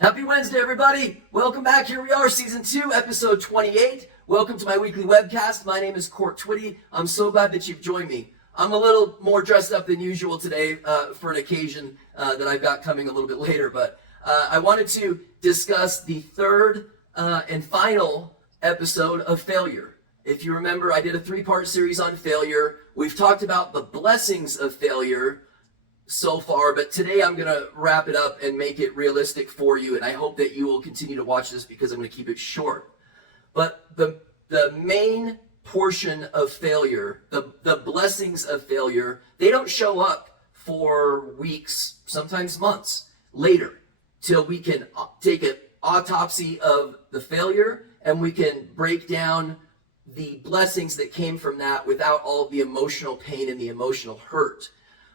Happy Wednesday, everybody. Welcome back. Here we are, Season 2, Episode 28. Welcome to my weekly webcast. My name is Court Twitty. I'm so glad that you've joined me. I'm a little more dressed up than usual today for an occasion that I've got coming a little bit later, but I wanted to discuss the third and final episode of failure. If you remember, I did a 3-part series on failure. We've talked about the blessings of failure so far, but today I'm going to wrap it up and make it realistic for you, and I hope that you will continue to watch this because I'm going to keep it short. But the main portion of failure, the blessings of failure, they don't show up for weeks, sometimes months later, till we can take an autopsy of the failure and we can break down the blessings that came from that without all the emotional pain and the emotional hurt.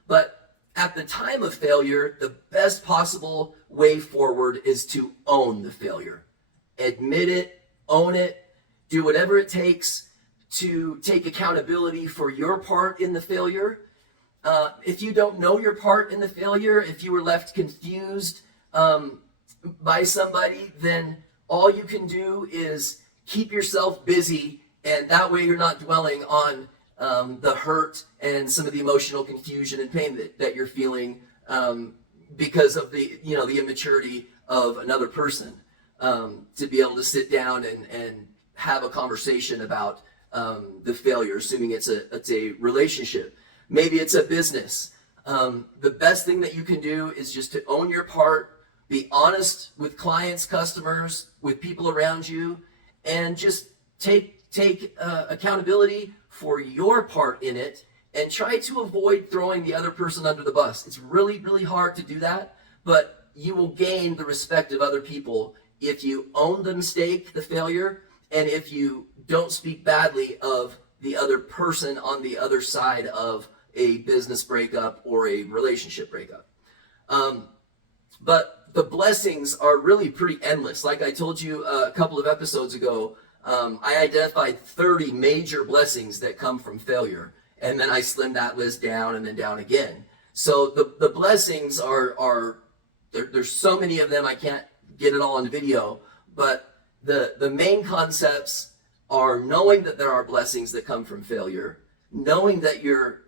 But at the time of failure, the best possible way forward is to own the failure. Admit it, own it, do whatever it takes to take accountability for your part in the failure. If you don't know your part in the failure, if you were left confused by somebody, then all you can do is keep yourself busy, and that way you're not dwelling on the hurt and some of the emotional confusion and pain that you're feeling because of the immaturity of another person. To be able to sit down and have a conversation about the failure, assuming it's a relationship. Maybe it's a business. The best thing that you can do is just to own your part, be honest with clients, customers, with people around you, and just take accountability for your part in it, and try to avoid throwing the other person under the bus. It's really, really hard to do that, but you will gain the respect of other people if you own the mistake, the failure, and if you don't speak badly of the other person on the other side of a business breakup or a relationship breakup. But the blessings are really pretty endless. Like I told you a couple of episodes ago, I identified 30 major blessings that come from failure, and then I slimmed that list down and then down again. So the blessings are there's so many of them I can't get it all on video, but the main concepts are knowing that there are blessings that come from failure, knowing that your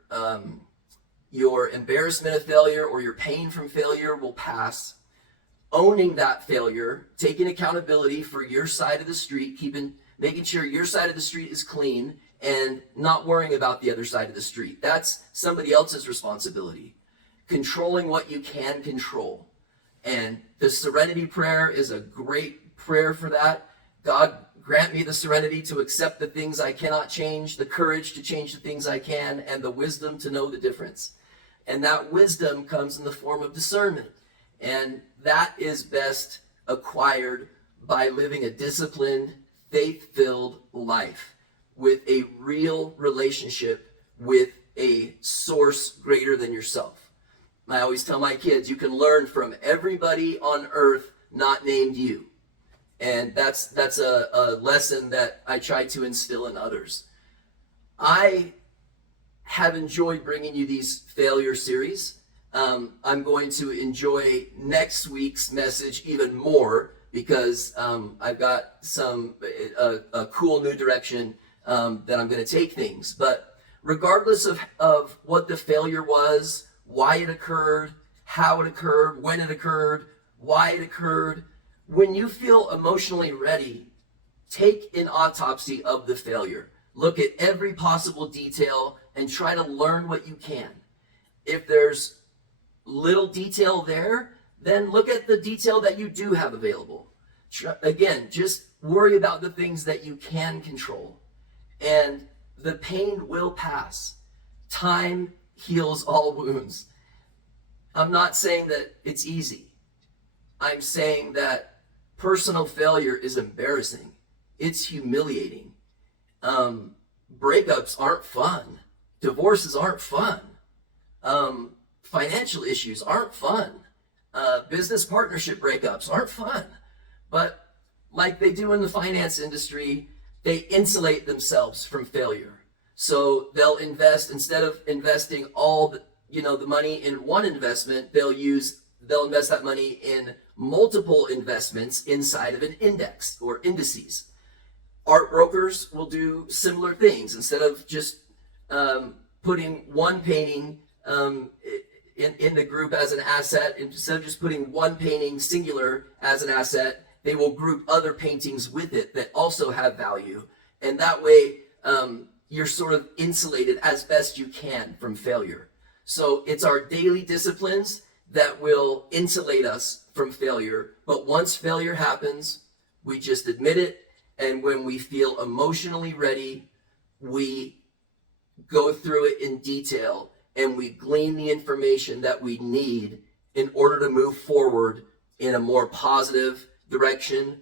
embarrassment of failure or your pain from failure will pass, owning that failure, taking accountability for your side of the street, making sure your side of the street is clean, and not worrying about the other side of the street. That's somebody else's responsibility. Controlling what you can control. And the serenity prayer is a great prayer for that. God, grant me the serenity to accept the things I cannot change, the courage to change the things I can, and the wisdom to know the difference. And that wisdom comes in the form of discernment. And that is best acquired by living a disciplined, faith-filled life with a real relationship with a source greater than yourself. I always tell my kids, you can learn from everybody on earth not named you. And that's a lesson that I try to instill in others. I have enjoyed bringing you these failure series. I'm going to enjoy next week's message even more because I've got a cool new direction that I'm going to take things. But regardless of what the failure was, why it occurred, how it occurred, when it occurred, why it occurred, when you feel emotionally ready, take an autopsy of the failure. Look at every possible detail and try to learn what you can. If there's little detail there, then look at the detail that you do have available. Again, just worry about the things that you can control. And the pain will pass. Time heals all wounds. I'm not saying that it's easy. I'm saying that personal failure is embarrassing. It's humiliating. Breakups aren't fun. Divorces aren't fun. Financial issues aren't fun. Business partnership breakups aren't fun. But like they do in the finance industry, they insulate themselves from failure. So they'll invest, instead of investing all the money in one investment, they'll use they'll invest that money in multiple investments inside of an index or indices. Art brokers will do similar things. Instead of just putting one painting in the group as an asset, instead of just putting one painting singular as an asset, they will group other paintings with it that also have value. And that way, you're sort of insulated as best you can from failure. So it's our daily disciplines that will insulate us from failure. But once failure happens, we just admit it. And when we feel emotionally ready, we go through it in detail and we glean the information that we need in order to move forward in a more positive direction,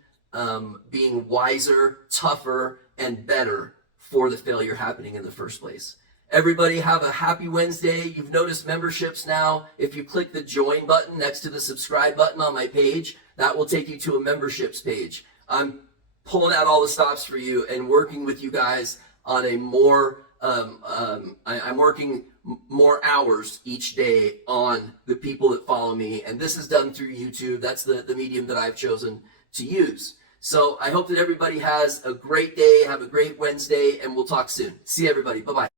being wiser, tougher, and better for the failure happening in the first place. Everybody have a happy Wednesday. You've noticed memberships now. If you click the join button next to the subscribe button on my page, that will take you to a memberships page. I'm pulling out all the stops for you and working with you guys on a more, I'm working more hours each day on the people that follow me. And this is done through YouTube. That's the medium that I've chosen to use. So I hope that everybody has a great day, have a great Wednesday, and we'll talk soon. See everybody. Bye-bye.